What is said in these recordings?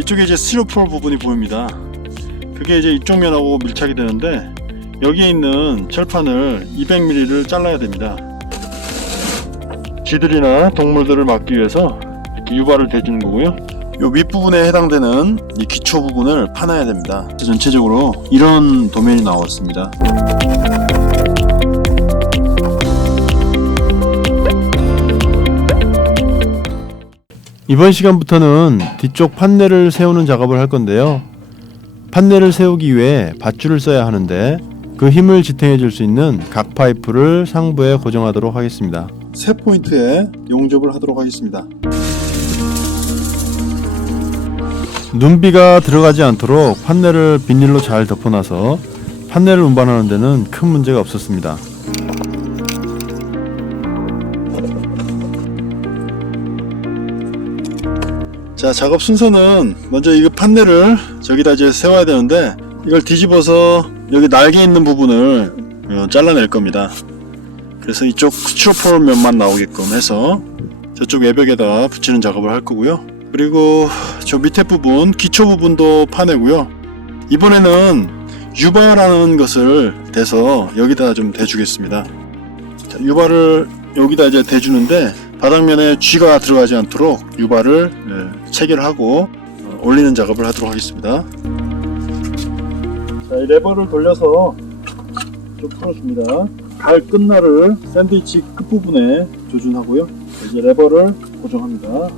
이쪽에 이제 스티로폴 부분이 보입니다. 그게 이제 이쪽 면하고 밀착이 되는데 여기에 있는 철판을 200mm를 잘라야 됩니다. 쥐들이나 동물들을 막기 위해서 유발을 대주는 거고요. 요 윗부분에 해당되는 이 기초 부분을 파놔야 됩니다. 전체적으로 이런 도면이 나왔습니다. 이번 시간부터는 뒤쪽 판넬을 세우는 작업을 할 건데요. 판넬을 세우기 위해 밧줄을 써야 하는데 그 힘을 지탱해 줄 수 있는 각 파이프를 상부에 고정하도록 하겠습니다. 세 포인트에 용접을 하도록 하겠습니다. 눈비가 들어가지 않도록 판넬을 비닐로 잘 덮어놔서 판넬을 운반하는 데는 큰 문제가 없었습니다. 자 작업 순서는 먼저 이 판넬을 저기다 이제 세워야 되는데 이걸 뒤집어서 여기 날개 있는 부분을 어, 잘라낼 겁니다. 그래서 이쪽 스티로폴 면만 나오게끔 해서 저쪽 외벽에다 붙이는 작업을 할 거고요. 그리고 저 밑에 부분 기초 부분도 파내고요. 이번에는 유바라는 것을 대서 여기다 좀 대주겠습니다. 자, 유바를 여기다 이제 대주는데 바닥면에 쥐가 들어가지 않도록 유발을 예, 체결하고 어, 올리는 작업을 하도록 하겠습니다. 자, 이 레버를 돌려서 좀 풀어줍니다. 발 끝날을 샌드위치 끝부분에 조준하고요. 이제 레버를 고정합니다.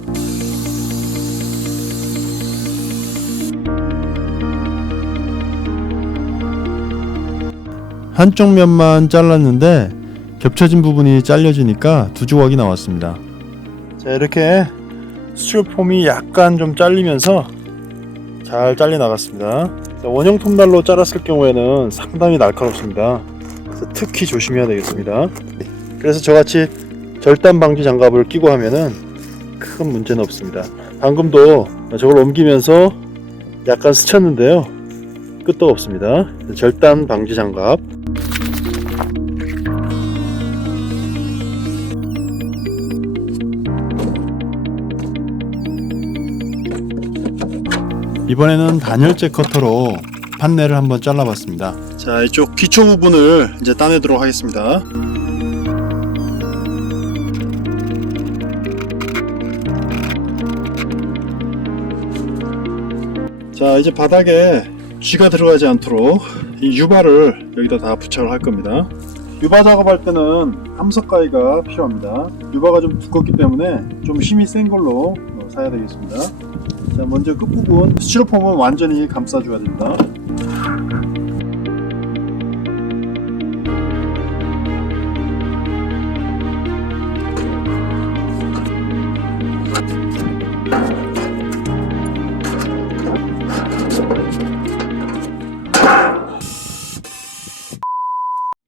한쪽 면만 잘랐는데 겹쳐진 부분이 잘려지니까 두 조각이 나왔습니다. 자 이렇게 스티로폼이 약간 좀 잘리면서 잘 잘려 나갔습니다. 자, 원형 톱날로 잘랐을 경우에는 상당히 날카롭습니다. 특히 조심해야 되겠습니다. 그래서 저같이 절단 방지 장갑을 끼고 하면은 큰 문제는 없습니다. 방금도 저걸 옮기면서 약간 스쳤는데요. 끄떡 없습니다. 절단 방지 장갑 이번에는 단열재 커터로 판넬을 한번 잘라봤습니다. 자, 이쪽 기초 부분을 이제 따내도록 하겠습니다. 자, 이제 바닥에 쥐가 들어가지 않도록 이 유발을 여기다 다 부착을 할 겁니다. 유바 작업할 때는 함석 가위가 필요합니다. 유바가 좀 두껍기 때문에 좀 힘이 센 걸로 어, 사야 되겠습니다. 자, 먼저 끝부분 스티로폼은 완전히 감싸줘야 됩니다.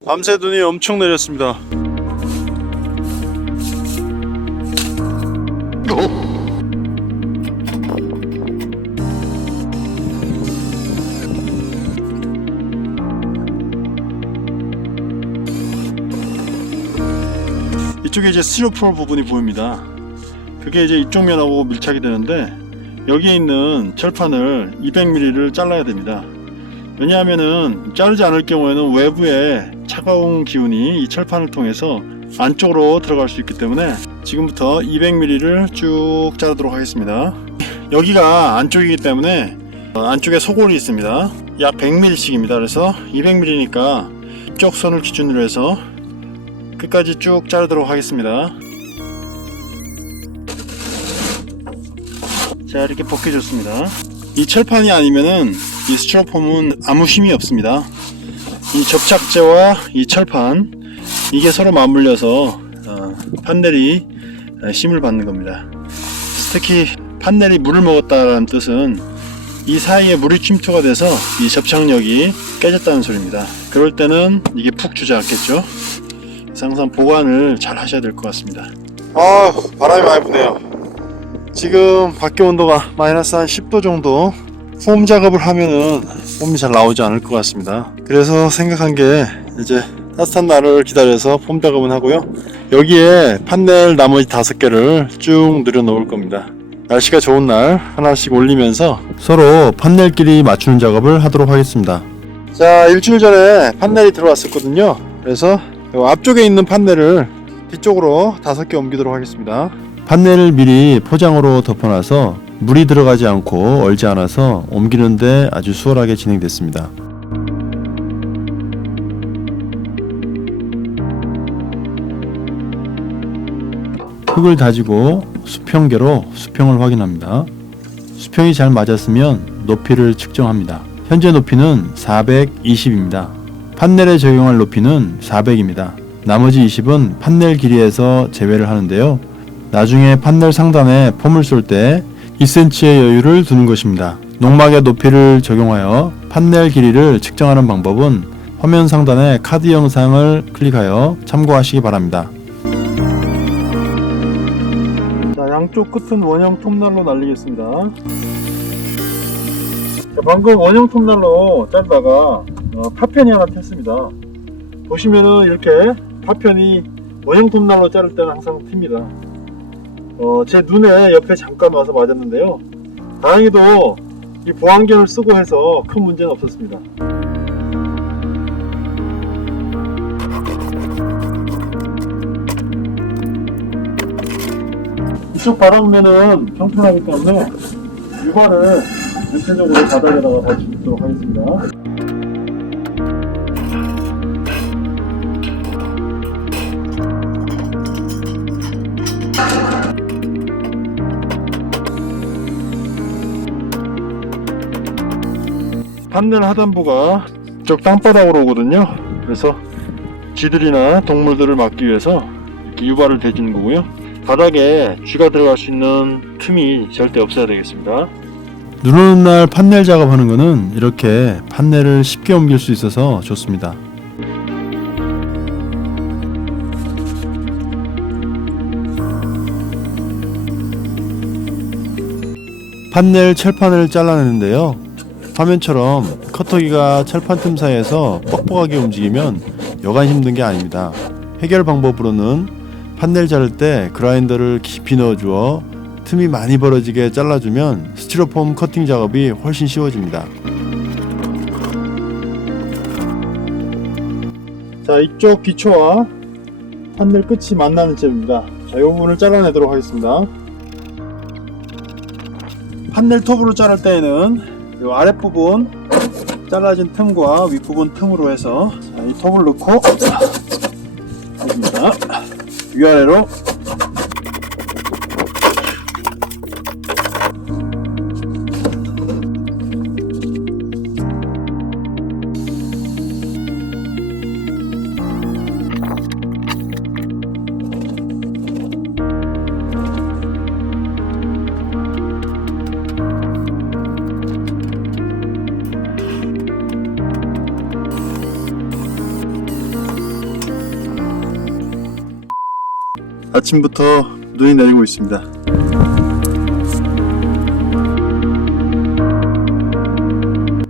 밤새 눈이 엄청 내렸습니다. 이제 스티로폴 부분이 보입니다. 그게 이제 이쪽 면하고 밀착이 되는데 여기에 있는 철판을 200mm를 잘라야 됩니다. 왜냐하면은 자르지 않을 경우에는 외부에 차가운 기운이 이 철판을 통해서 안쪽으로 들어갈 수 있기 때문에 지금부터 200mm를 쭉 자르도록 하겠습니다. 여기가 안쪽이기 때문에 어, 안쪽에 소골이 있습니다. 약 100mm씩입니다. 그래서 200mm니까 이쪽 선을 기준으로 해서 끝까지 쭉 자르도록 하겠습니다. 자 이렇게 벗겨졌습니다. 이 철판이 아니면은 이 스티로폼은 아무 힘이 없습니다. 이 접착제와 이 철판 이게 서로 맞물려서 어, 판넬이 어, 힘을 받는 겁니다. 특히 판넬이 물을 먹었다는 뜻은 이 사이에 물이 침투가 돼서 이 접착력이 깨졌다는 소리입니다. 그럴 때는 이게 푹 주저앉겠죠. 항상 보관을 잘 하셔야 될 것 같습니다. 아 바람이 많이 부네요. 지금 밖에 온도가 마이너스 한 10도 정도. 폼 작업을 하면은 폼이 잘 나오지 않을 것 같습니다. 그래서 생각한 게 이제 따뜻한 날을 기다려서 폼 작업은 하고요. 여기에 판넬 나머지 다섯 개를 쭉 늘여 놓을 겁니다. 날씨가 좋은 날 하나씩 올리면서 서로 판넬끼리 맞추는 작업을 하도록 하겠습니다. 자, 일주일 전에 판넬이 들어왔었거든요. 그래서 요 앞쪽에 있는 판넬을 뒤쪽으로 다섯 개 옮기도록 하겠습니다. 판넬을 미리 포장으로 덮어놔서 물이 들어가지 않고 얼지 않아서 옮기는데 아주 수월하게 진행됐습니다. 흙을 다지고 수평계로 수평을 확인합니다. 수평이 잘 맞았으면 높이를 측정합니다. 현재 높이는 420입니다. 판넬에 적용할 높이는 400입니다. 나머지 20은 판넬 길이에서 제외를 하는데요. 나중에 판넬 상단에 폼을 쏠 때 2cm의 여유를 두는 것입니다. 농막의 높이를 적용하여 판넬 길이를 측정하는 방법은 화면 상단의 카드 영상을 클릭하여 참고하시기 바랍니다. 자, 양쪽 끝은 원형 톱날로 날리겠습니다. 자, 방금 원형 톱날로 자르다가 어, 파편이 하나 텄습니다. 보시면은 이렇게 파편이 원형 톱날로 자를 때는 항상 튑니다. 어, 제 눈에 옆에 잠깐 와서 맞았는데요. 다행히도 이 보안경을 쓰고 해서 큰 문제는 없었습니다. 이쪽 바닥면은 평평하기 때문에 유발을 전체적으로 바닥에다가 받치도록 하겠습니다. 판넬 하단부가 이쪽 땅바닥으로 오거든요. 그래서 쥐들이나 동물들을 막기 위해서 이렇게 유발을 대주는 거고요. 바닥에 쥐가 들어갈 수 있는 틈이 절대 없어야 되겠습니다. 눈 오는 날 판넬 작업하는 거는 이렇게 판넬을 쉽게 옮길 수 있어서 좋습니다. 판넬 철판을 잘라내는데요. 화면처럼 커터기가 철판 틈 사이에서 뻑뻑하게 움직이면 여간 힘든 게 아닙니다. 해결 방법으로는 판넬 자를 때 그라인더를 깊이 넣어주어 틈이 많이 벌어지게 잘라주면 스티로폼 커팅 작업이 훨씬 쉬워집니다. 자 이쪽 기초와 판넬 끝이 만나는 점입니다. 자, 이 부분을 잘라내도록 하겠습니다. 판넬 톱으로 자를 때에는 이 아랫부분 잘라진 틈과 윗부분 틈으로 해서 자, 이 톱을 넣고 합니다. 위아래로 아침부터 눈이 내리고 있습니다.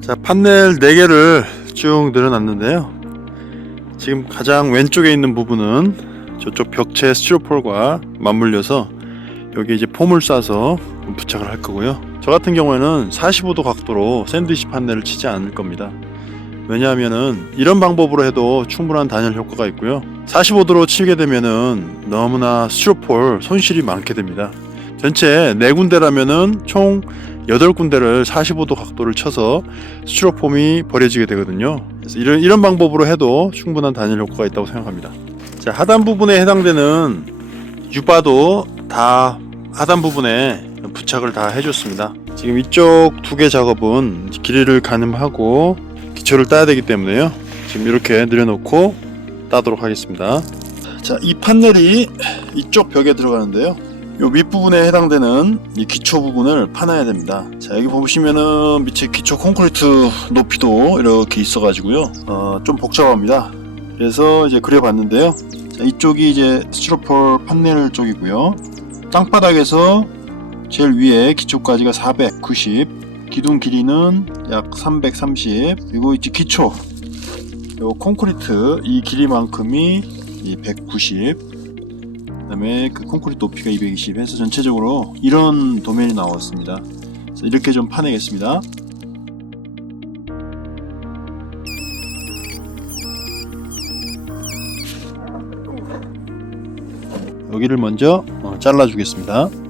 자, 판넬 4개를 쭉 늘어놨는데요. 지금 가장 왼쪽에 있는 부분은 저쪽 벽체 스티로폴과 맞물려서 여기 이제 폼을 쏴서 부착을 할 거고요. 저 같은 경우에는 45도 각도로 샌드위치 판넬을 치지 않을 겁니다. 왜냐하면은 이런 방법으로 해도 충분한 단열 효과가 있고요. 45도로 치게 되면은 너무나 스티로폴 손실이 많게 됩니다. 전체 4군데라면은 총 8군데를 45도 각도를 쳐서 스티로폼이 버려지게 되거든요. 이런, 이런 방법으로 해도 충분한 단열 효과가 있다고 생각합니다. 자, 하단 부분에 해당되는 유바도 다 하단 부분에 부착을 다 해줬습니다. 지금 이쪽 두 개 작업은 길이를 가늠하고 기초를 따야 되기 때문에요. 지금 이렇게 늘려놓고 따도록 하겠습니다. 자, 이 판넬이 이쪽 벽에 들어가는데요. 요 윗부분에 해당되는 이 기초 부분을 파놔야 됩니다. 자, 여기 보시면은 밑에 기초 콘크리트 높이도 이렇게 있어가지고요. 어, 좀 복잡합니다. 그래서 이제 그려봤는데요. 자, 이쪽이 이제 스티로폴 판넬 쪽이고요. 땅바닥에서 제일 위에 기초까지가 490, 기둥 길이는 약 330, 그리고 이제 기초, 요 콘크리트 이 길이만큼이 이 190 그다음에 그 콘크리트 높이가 220 해서 전체적으로 이런 도면이 나왔습니다. 그래서 이렇게 좀 파내겠습니다. 여기를 먼저 어, 잘라주겠습니다.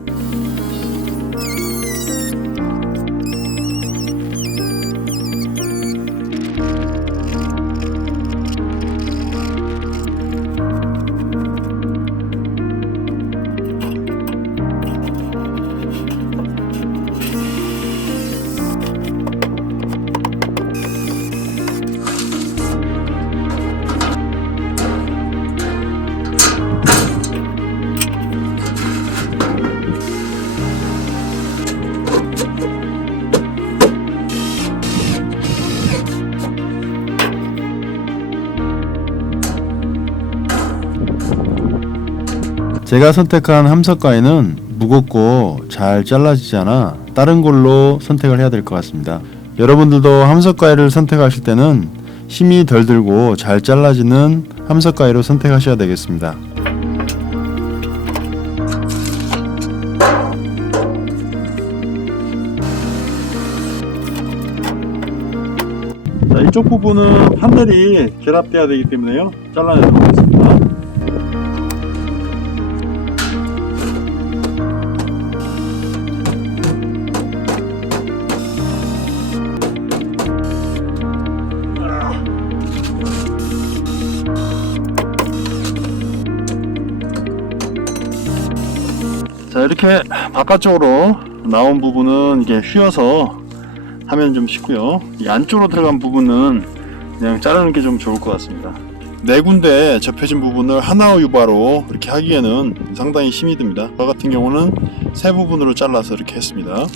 제가 선택한 함석가위는 무겁고 잘 잘라지지 않아 다른 걸로 선택을 해야 될 것 같습니다. 여러분들도 함석가위를 선택하실 때는 힘이 덜 들고 잘 잘라지는 함석가위로 선택하셔야 되겠습니다. 자, 이쪽 부분은 판넬이 결합돼야 되기 때문에요. 잘라내도록 하겠습니다. 이렇게 바깥쪽으로 나온 부분은 이게 휘어서 하면 좀 쉽고요. 이 안쪽으로 들어간 부분은 그냥 자르는 게 좀 좋을 것 같습니다. 네 군데 접혀진 부분을 하나 유바로 이렇게 하기에는 상당히 힘이 듭니다. 저 같은 경우는 세 부분으로 잘라서 이렇게 했습니다.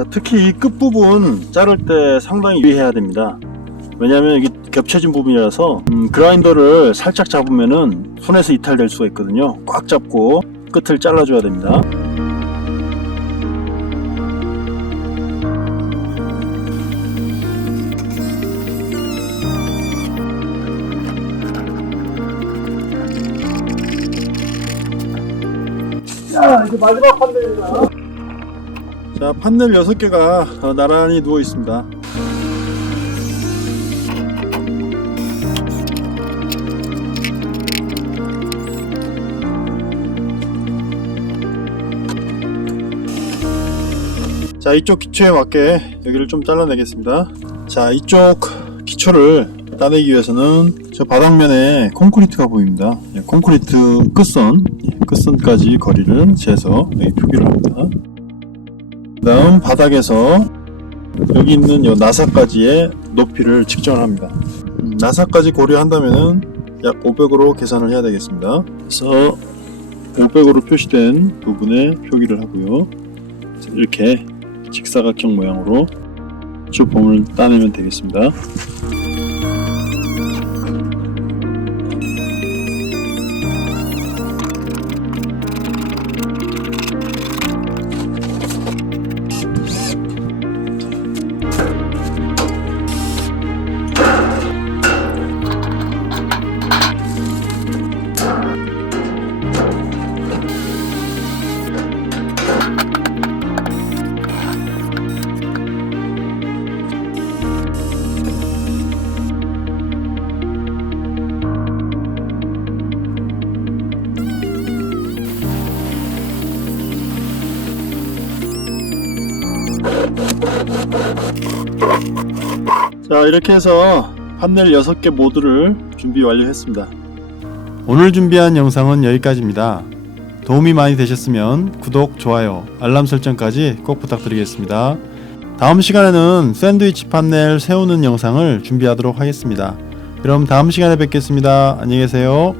자, 특히 이 끝부분 자를 때 상당히 유의해야 됩니다. 왜냐하면 이게 겹쳐진 부분이라서 음, 그라인더를 살짝 잡으면은 손에서 이탈될 수가 있거든요. 꽉 잡고 끝을 잘라줘야 됩니다. 자, 이제 마지막 판넬입니다. 자, 판넬 6개가 어, 나란히 누워 있습니다. 자 이쪽 기초에 맞게 여기를 좀 잘라내겠습니다. 자 이쪽 기초를 따내기 위해서는 저 바닥면에 콘크리트가 보입니다. 예, 콘크리트 끝선 예, 끝선까지 거리를 재서 여기 표기를 합니다 그 다음 바닥에서 여기 있는 요 나사까지의 높이를 측정을 합니다. 음, 나사까지 고려한다면은 약 500으로 계산을 해야 되겠습니다. 그래서 500으로 표시된 부분에 표기를 하고요. 이렇게 직사각형 모양으로 주폼을 따내면 되겠습니다. 자 이렇게 해서 판넬 6개 모두를 준비 완료했습니다. 오늘 준비한 영상은 여기까지입니다. 도움이 많이 되셨으면 구독, 좋아요, 알람 설정까지 꼭 부탁드리겠습니다. 다음 시간에는 샌드위치 판넬 세우는 영상을 준비하도록 하겠습니다. 그럼 다음 시간에 뵙겠습니다. 안녕히 계세요.